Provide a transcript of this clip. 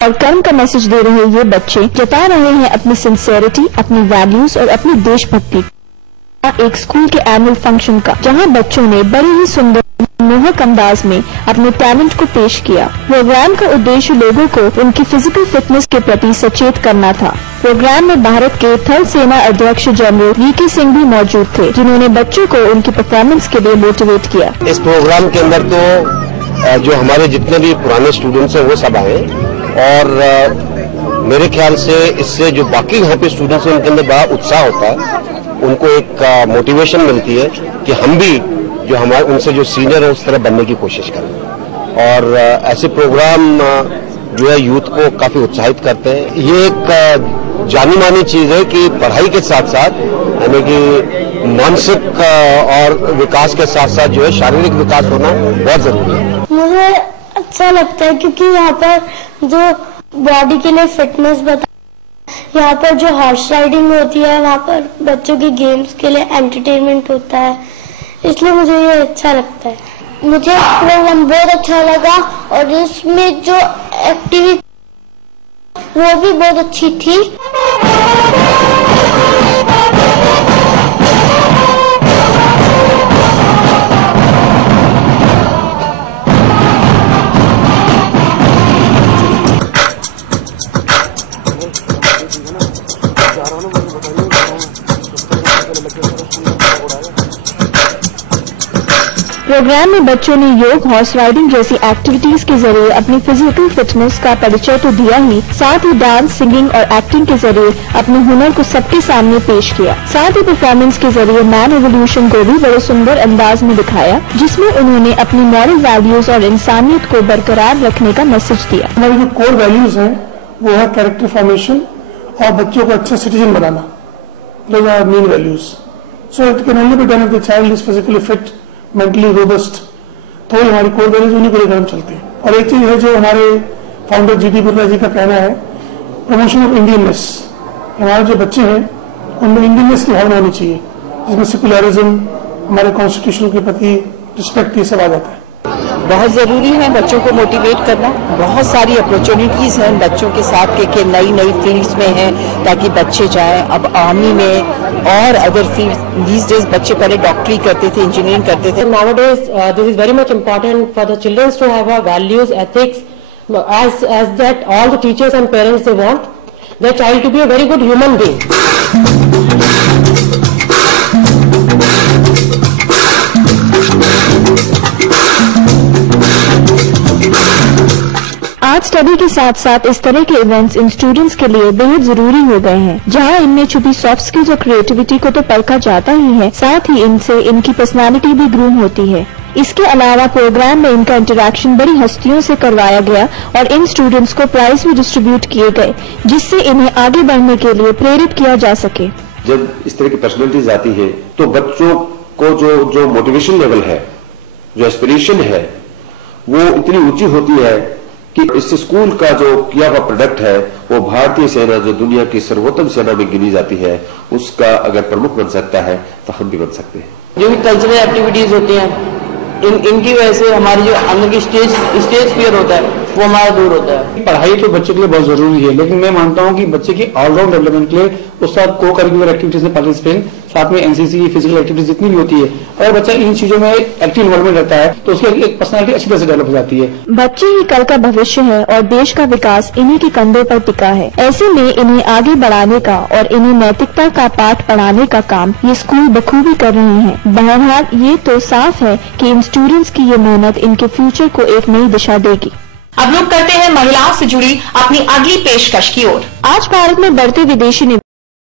और कर्म का मैसेज दे रहे ये बच्चे जता रहे हैं अपनी सिंसेरिटी, अपनी वैल्यूज और अपनी देशभक्ति। एक स्कूल के एनुअल फंक्शन का, जहां बच्चों ने बड़ी ही सुंदर मोहक अंदाज में अपने टैलेंट को पेश किया। प्रोग्राम का उद्देश्य लोगों को उनकी फिजिकल फिटनेस के प्रति सचेत करना था। प्रोग्राम में भारत के थल सेना अध्यक्ष जनरल वीके सिंह भी मौजूद थे, जिन्होंने बच्चों को उनकी परफॉर्मेंस के लिए मोटिवेट किया। इस प्रोग्राम के अंदर तो जो हमारे जितने भी पुराने स्टूडेंट्स हैं वो सब आए और मेरे ख्याल से इससे जो बाकी यहाँ पे स्टूडेंट्स हैं उनके अंदर बड़ा उत्साह होता है, उनको एक मोटिवेशन मिलती है कि हम भी जो हमारे उनसे जो सीनियर है उस तरह बनने की कोशिश करें। और ऐसे प्रोग्राम जो है यूथ को काफी उत्साहित करते हैं। ये एक जानी मानी चीज है कि पढ़ाई के साथ साथ यानी कि मानसिक और विकास के साथ साथ जो है शारीरिक विकास होना बहुत जरूरी है। मुझे अच्छा लगता है क्योंकि यहाँ पर जो बॉडी के लिए फिटनेस बता, यहाँ पर जो हॉर्स राइडिंग होती है, वहाँ पर बच्चों की गेम्स के लिए एंटरटेनमेंट होता है, इसलिए मुझे ये अच्छा लगता है। मुझे प्रोग्राम बहुत अच्छा लगा और इसमें जो एक्टिविटी वो भी बहुत अच्छी थी। प्रोग्राम में बच्चों ने योग, हॉर्स राइडिंग जैसी एक्टिविटीज के जरिए अपनी फिजिकल फिटनेस का परिचय तो दिया ही, साथ ही डांस, सिंगिंग और एक्टिंग के जरिए अपने हुनर को सबके सामने पेश किया। साथ ही परफॉर्मेंस के जरिए मैन एवोल्यूशन को भी बड़े सुंदर अंदाज में दिखाया, जिसमें उन्होंने अपनी मॉरल वैल्यूज और इंसानियत को बरकरार रखने का मैसेज दिया। हमारी जो कोर वैल्यूज हैं वो है कैरेक्टर फॉर्मेशन और बच्चों को अच्छा citizen banana. Those are main values. So it can only be done if the child is physically fit, mentally robust. तो हमारी कोर वैल्यूज उन्हीं को लेकर हम चलते हैं। और एक चीज है जो हमारे फाउंडर जी.डी. बिरला जी का कहना है, प्रमोशन ऑफ इंडियननेस। हमारे जो बच्चे हैं उनमें इंडियननेस की भावना होनी चाहिए, जिसमें सेकुलरिज्म, हमारे कॉन्स्टिट्यूशन के प्रति रिस्पेक्ट, ये सब आ जाता है। बहुत ज़रूरी है बच्चों को मोटिवेट करना। बहुत सारी अपॉर्चुनिटीज़ हैं बच्चों के साथ के नई नई फील्ड्स में हैं, ताकि बच्चे जाएं। अब आर्मी में और अदर फील्ड, दीज डेज बच्चे पहले डॉक्टरी करते थे, इंजीनियरिंग करते थे। Nowadays, this is very much important for the children to have a values, ethics, as that all the teachers and parents, they want their child to be a very good human being. आज study के साथ साथ इस तरह के events in students के लिए बेहद जरूरी हो गए हैं, जहां इनमें छुपी सॉफ्ट स्किल्स और क्रिएटिविटी को तो परखा जाता ही है, साथ ही इनसे इनकी पर्सनालिटी भी ग्रूम होती है। इसके अलावा प्रोग्राम में इनका इंटरेक्शन बड़ी हस्तियों से करवाया गया और इन स्टूडेंट्स को प्राइज भी डिस्ट्रीब्यूट किए गए, जिससे इन्हें आगे बढ़ने के लिए प्रेरित किया जा सके। जब इस तरह की पर्सनैलिटीज आती है तो बच्चों को जो मोटिवेशन लेवल है, जो एस्पिरेशन है, वो इतनी ऊंची होती है कि इस स्कूल का जो किया हुआ प्रोडक्ट है वो भारतीय सेना, जो दुनिया की सर्वोत्तम सेना में गिनी जाती है, उसका अगर प्रमुख बन सकता है तो हम भी बन सकते हैं। जो भी कल्चरल एक्टिविटीज होती हैं, इनकी वजह से हमारी जो अंदर की स्टेज फियर होता है वो हमारा दूर होता है। पढ़ाई तो बच्चे के लिए बहुत जरूरी है, लेकिन मैं मानता हूं कि बच्चे की ऑलराउंड डेवलपमेंट के लिए उस साथ को करिकुलर एक्टिविटीज में पार्टिसिपेट, साथ में एनसीसी, फिजिकल एक्टिविटीज जितनी भी होती है, अगर बच्चा इन चीजों में एक्टिव इन्वॉल्वमेंट रहता है तो उसकी एक पर्सनालिटी अच्छी तरह से डेवलप हो जाती है। बच्चे ही कल का भविष्य है और देश का विकास इन्हीं के कंधों पर टिका है। ऐसे में इन्हें आगे बढ़ाने का और इन्हें नैतिकता का पाठ पढ़ाने का काम ये स्कूल बखूबी कर रहे हैं। बहरहाल ये तो साफ है कि इन स्टूडेंट्स की ये मेहनत इनके फ्यूचर को एक नई दिशा देगी। अब लोग करते हैं महिलाओं से जुड़ी अपनी अगली पेशकश की ओर। आज भारत में बढ़ते विदेशी